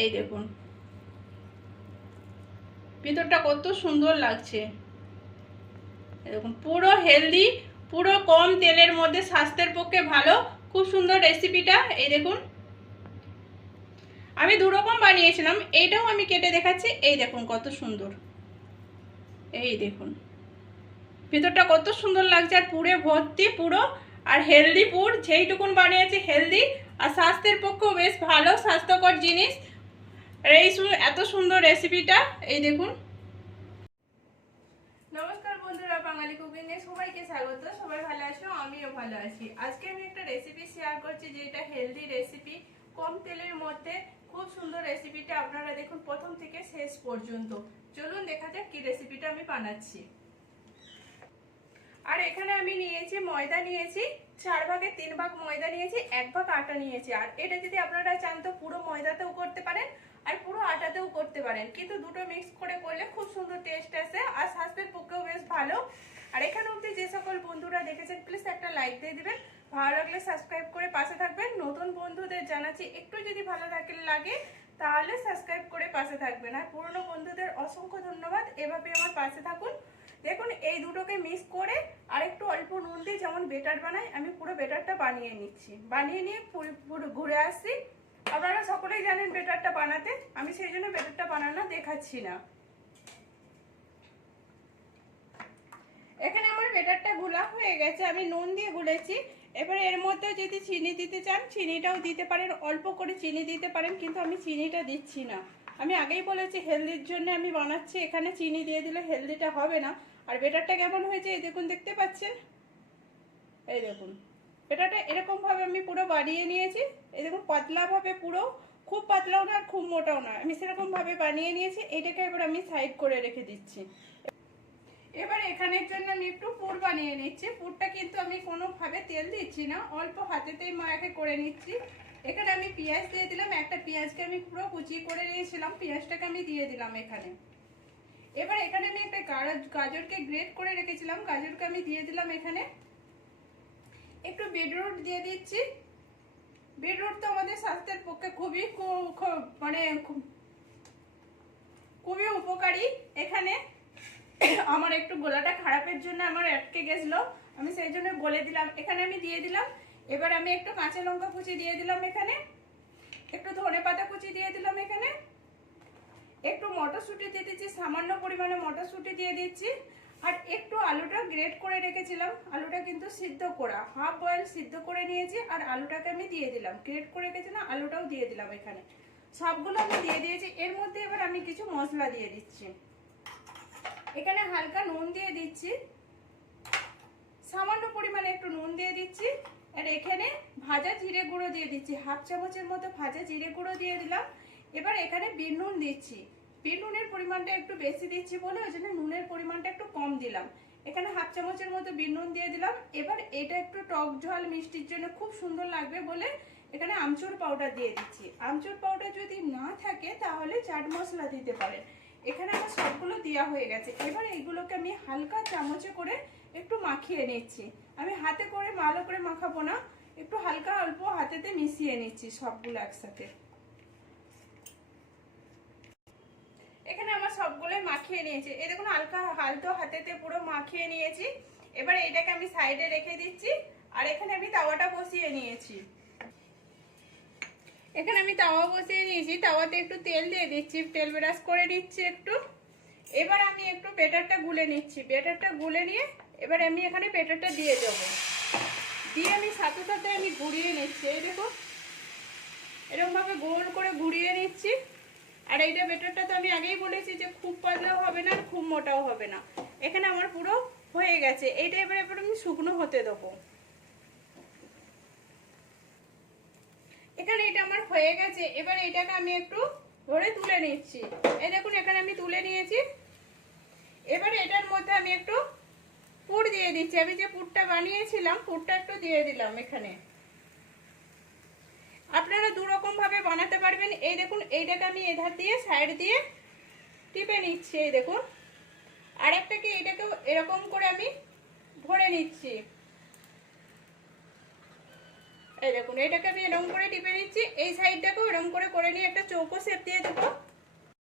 এই দেখুন। ভিতরটা কত সুন্দর লাগছে। দেখুন, পুরো হেলদি পুরো কম তেলের মধ্যে স্বাস্থ্যের পক্ষে ভালো, খুব সুন্দর রেসিপিটা এই দেখুন। আমি দু রকম বানিয়েছিলাম, এইটাও আমি কেটে দেখাচ্ছি, এই দেখুন কত সুন্দর। এই দেখুন। ভিতরটা কত সুন্দর লাগছে, আর পুরে ভর্তি, পুরো, আর হেলদি পুর, যেইটুকুন বানিয়েছি হেলদি আর স্বাস্থ্যের পক্ষেও বেশ ভালো, স্বাস্থ্যকর জিনিস। আর এই এত সুন্দর রেসিপিটা এই দেখুন। নমস্কার বন্ধুরা, বাঙালি কুকিং এ সবাইকে স্বাগত, সবাই ভালো আছো? আমিও ভালো আছি। আজকে আমি একটা রেসিপি শেয়ার করছি, যেটা হেলদি রেসিপি কম তেলের মধ্যে খুব সুন্দর রেসিপিটা আপনারা দেখুন প্রথম থেকে শেষ পর্যন্ত। চলুন দেখা যাক কি রেসিপিটা আমি বানাচ্ছি। আর এখানে আমি নিয়েছি ময়দা নিয়েছি, চার ভাগে তিন ভাগ ময়দা নিয়েছি, এক ভাগ আটা নিয়েছি। আর এটা যদি আপনারা চান তো পুরো ময়দাতেও করতে পারেন আর পুরো আটাতেও করতে পারেন। কিন্তু দুটো মিক্স করে করলে খুব সুন্দর টেস্ট আসে আর স্বাস্থ্যের পক্ষেও বেশ ভালো। আর এখানে অবধি যে সকল বন্ধুরা দেখেছেন প্লিজ একটা লাইক দিয়ে দিবেন। ভালো লাগলে সাবস্ক্রাইব করে পাশে থাকবেন। নতুন বন্ধুদের জানাচ্ছি, একটু যদি ভালো থাকে লাগে, তাহলে সাবস্ক্রাইব করে পাশে থাকবেন। আর পুরনো বন্ধুদের অসংখ্য ধন্যবাদ। এভাবে আমার পাশে থাকুন। দেখুন, এই দুটোকে মিক্স করে আর একটু অল্প নুন দিয়ে যেমন বেটার বানাই, আমি পুরো বেটারটা বানিয়ে নিচ্ছি। বানিয়ে নিয়ে ঘুরে আসছি আপনারা সকলেই জানেন বেটারটা বানাতে। আমি সেই জন্য বেটারটা বানানো দেখাচ্ছি না। এখানে আমার বেটারটা গুলা হয়ে গেছে, আমি নুন দিয়ে গুলেছি। এবারে এর মধ্যে যদি চিনি দিতে চান, চিনিটাও দিতে পারেন, অল্প করে চিনি দিতে পারেন, কিন্তু আমি চিনিটা দিচ্ছি না। আমি আগেই বলেছি, হেলদির জন্য আমি বানাচ্ছি, এখানে চিনি দিয়ে দিলে হেলদিটা হবে না। আর বেটারটা কেমন হয়েছে, এই দেখুন, দেখতে পাচ্ছেন? এই দেখুন। বেটারটা এরকমভাবে আমি পুরো বানিয়ে নিয়েছি। এই দেখুন, পাতলাভাবে পুরো, খুব পাতলাও না আর খুব মোটাও না। আমি সেরকমভাবে বানিয়ে নিয়েছি এটাকে এবার আমি সাইড করে রেখে দিচ্ছি। এবার এখানের জন্য আমি একটু পুর বানিয়ে নিচ্ছি। পুরটা কিন্তু আমি কোনোভাবে তেল দিচ্ছি না, অল্প হাতেতেই মায়াকে করে নিচ্ছি। এখানে আমি পেঁয়াজ দিয়ে দিলাম, একটা পেঁয়াজকে আমি পুরো কুচি করে নিয়েছিলাম, পেঁয়াজটাকে আমি দিয়ে দিলাম এখানে। এবার এখানে আমি একটা গাজর- গাজরকে গ্রেট করে রেখেছিলাম, গাজরকে আমি দিয়ে দিলাম এখানে। একটু বিটরুট দিয়ে দিচ্ছি। বিটরুট তো আমাদের স্বাস্থ্যের পক্ষে খুবই মানে খুবই উপকারী। এখানে আমার একটু গোলাটা খারাপের জন্য আমার আটকে গেছিল। আমি সেই জন্য বলে দিলাম, এখানে আমি দিয়ে দিলাম। এবার আমি একটু কাঁচা লঙ্কা কুচি দিয়ে দিলাম এখানে। একটু ধনে পাতা কুচি দিয়ে দিলাম এখানে। একটু মটরশুঁটি দিয়ে দিচ্ছি, সামান্য পরিমাণে মটরশুঁটি দিয়ে দিচ্ছি। আর গ্রেট করে রেখেছিলাম, আলুটা কিন্তু সিদ্ধ করা। হাফ বয়েল সিদ্ধ করে নিয়েছি আর আলুটাকে আমি দিয়ে দিলাম। গ্রেট করে রেখেছিলাম আলুটাও দিয়ে দিলাম এখানে। সবগুলো আমি দিয়ে দিয়েছি, এর মধ্যে এবার আমি কিছু মশলা দিয়ে দিচ্ছি। এখানে হালকা নুন দিয়ে দিচ্ছি। সামান্য পরিমাণে একটু নুন দিয়ে দিচ্ছি। আর এখানে ভাজা জিরে গুঁড়ো দিয়ে দিচ্ছি। হাফ চামচের মতো ভাজা জিরে গুঁড়ো দিয়ে দিলাম। এবার এখানে বিন নুন দিচ্ছি। বিন নুনের পরিমাণটা একটু বেশি দিচ্ছি বলে ওই জন্য নুনের পরিমাণটা একটু কম দিলাম। এখানে হাফ চামচের মতো বিন নুন দিয়ে দিলাম। এবার এটা একটু টক ঝাল মিষ্টির জন্য খুব সুন্দর লাগবে বলে এখানে আমচুর পাউডার দিয়ে দিচ্ছি। আমচুর পাউডার যদি না থাকে তাহলে চাট মশলা দিতে পারেন। এখানে আমার সবগুলো দেওয়া হয়ে গেছে। এবার এইগুলোকে আমি হালকা চামচে করে একটু মাখিয়ে নিচ্ছি। আমি হাতে করে ভালো করে মাখাবো না। একটু হালকা অল্প হাতেতে মিশিয়ে নিচ্ছি সবগুলো একসাথে এখানে আমার সবগুলোই মাখিয়ে নিয়েছি। এই দেখুন, হালকা, হালতো হাতেতে পুরো মাখিয়ে নিয়েছি। এবার এইটাকে আমি সাইডে রেখে দিচ্ছি, আর এখানে আমি তাওয়াটা বসিয়ে নিয়েছি। এখানে আমি তাওয়া বসিয়ে নিয়েছি, তাওয়াতে একটু তেল দিয়ে দিচ্ছি, তেল ব্রাশ করে নিচ্ছি একটু। এবার আমি একটু বেটারটা গুলে নিচ্ছি। বেটারটা গুলে নিয়ে এবার আমি এখানে বেটারটা দিয়ে দেব। দিয়ে আমি সাথে সাথে আমি ঘুরিয়ে নিচ্ছি, এই দেখো এরকমভাবে গোল করে ঘুরিয়ে নিচ্ছি। আর এইটা বেটারটা তো আমি আগেই বলেছি যে খুব পাতলাও হবে না খুব মোটাও হবে না। এখানে আমার পুরো হয়ে গেছে। এইটা এবার এবার আমি শুকনো হতে দেবো। এখানে এটা আমার হয়ে গেছে। এবার এটাকে আমি একটু ধরে তুলে নিচ্ছি। এই দেখুন, এখানে আমি তুলে নিয়েছি। এবার এটার মধ্যে আমি একটু পুর দিয়ে দিচ্ছি। আমি যে পুরটা বানিয়েছিলাম, পুরটা একটু দিয়ে দিলাম এখানে। আপনারা দু রকম ভাবে বানাতে পারবেন। এই দেখুন, এইটাকে আমি এধার দিয়ে সাইড দিয়ে টিপে নিচ্ছি, এই দেখুন। আরেকটাকে এটাকেও এরকম করে আমি ভরে নিচ্ছি। এই দেখুন, এটাকে আমি এরকম করে টিপে নিচ্ছি। এই সাইডটাকেও এরকম করে করে নিয়ে একটা চৌকো শেপ দিয়ে দেবো।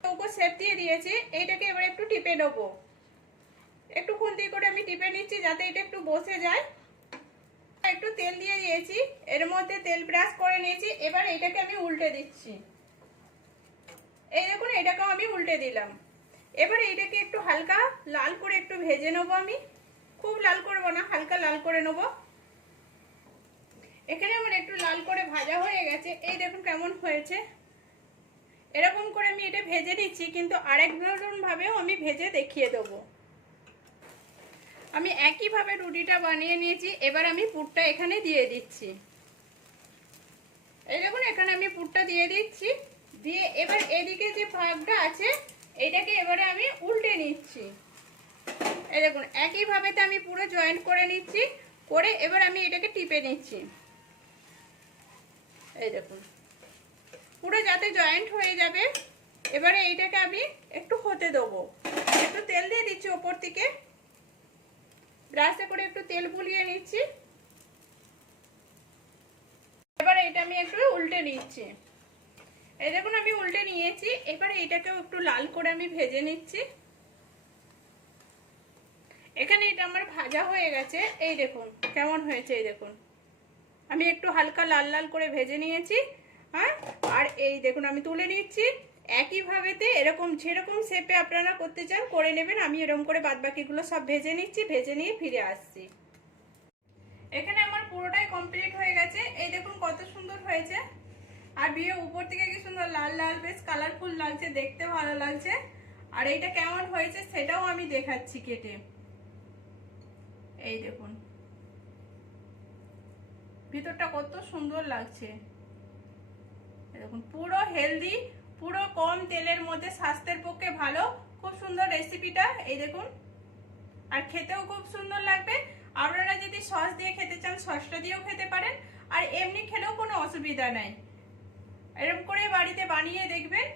চৌকো শেপ দিয়ে দিয়েছি, এইটাকে এবার একটু টিপে নেব। একটু খুন্তি করে আমি টিপে নিচ্ছি, যাতে এটা একটু বসে যায়। একটু তেল দিয়ে দিয়েছি। এর মধ্যে তেল ব্রাশ করে নিয়েছি। এবার এটাকে আমি উল্টে দিচ্ছি। এই দেখুন, এটাকেও আমি উল্টে দিলাম। এবার এইটাকে একটু হালকা লাল করে একটু ভেজে নেব আমি। খুব লাল করব না, হালকা লাল করে নেব। এখানে আমার একটু লাল করে ভাজা হয়ে গেছে। এই দেখুন কেমন হয়েছে। এরকম করে আমি এটা ভেজে নিচ্ছি, কিন্তু আরেক ভাবেও আমি ভেজে দেখিয়ে দেবো। আমি একইভাবে রুটিটা বানিয়ে নিয়েছি, এবার আমি পুরটা এখানে দিয়ে দিচ্ছি। এই দেখুন, এখানে আমি পুরটা দিয়ে দিচ্ছি। দিয়ে এবার এদিকে যে ভাগটা আছে, এটাকে এবারে আমি উল্টে নিচ্ছি। এই দেখুন, একইভাবে তো আমি পুরো জয়েন্ট করে নিচ্ছি, করে এবার আমি এটাকে টিপে নিচ্ছি। এই দেখুন, পুরো যাতে জয়েন্ট হয়ে যাবে, এবারে এইটাকে আমি একটু হতে দেবো। একটু তেল দিয়ে দিচ্ছি ওপর থেকে। ব্রাশে করে একটু তেল বুলিয়ে নিচ্ছি। এবার এটা আমি একটু উল্টে নিচ্ছি। এই দেখুন, আমি উল্টে নিয়েছি। এবার এটাকেও একটু লাল করে আমি ভেজে নিচ্ছি। এখানে এটা আমার ভাজা হয়ে গেছে। এই দেখুন, কেমন হয়েছে এই দেখুন। আমি একটু হালকা লাল লাল করে ভেজে নিয়েছি হ্যাঁ? আর এই দেখুন, আমি তুলে নিচ্ছি। একইভাবেতে এরকম, যেরকম শেপে আপনারা করতে চান, করে নেবেন। আমি এরকম করে বাদবাকিগুলো সব ভেজে নিচ্ছি, ভেজে নিয়ে ফিরে আসছি। এখানে আমার পুরোটাই কমপ্লিট হয়ে গেছে। এই দেখুন কত সুন্দর হয়েছে। আর বিয়ে উপর থেকে কি সুন্দর লাল লাল, বেশ কালারফুল লাগছে, দেখতে ভালো লাগছে। আর এইটা কেমন হয়েছে সেটাও আমি দেখাচ্ছি কেটে। এই দেখুন। ভিতরটা কত সুন্দর লাগছে। দেখুন, পুরো হেলদি পুরো কম তেলের মধ্যে স্বাস্থ্যের পক্ষে ভালো। খুব সুন্দর রেসিপিটা এই দেখুন। আর খেতেও খুব সুন্দর লাগবে। আপনারা যদি সস দিয়ে খেতে চান, সসটা দিয়েও খেতে পারেন। আর এমনি খেলেও কোনো অসুবিধা নাই। এরকম করে বাড়িতে বানিয়ে দেখবেন।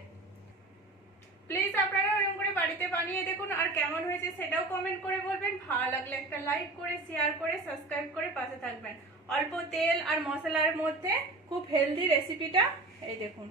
প্লিজ আপনারা এরকম করে বাড়িতে বানিয়ে দেখুন। আর কেমন হয়েছে সেটাও কমেন্ট করে বলবেন। ভালো লাগলে একটা লাইক করে শেয়ার করে সাবস্ক্রাইব করে পাশে থাকবেন। অল্প তেল আর মশলার মধ্যে খুব হেলদি রেসিপিটা এই দেখুন।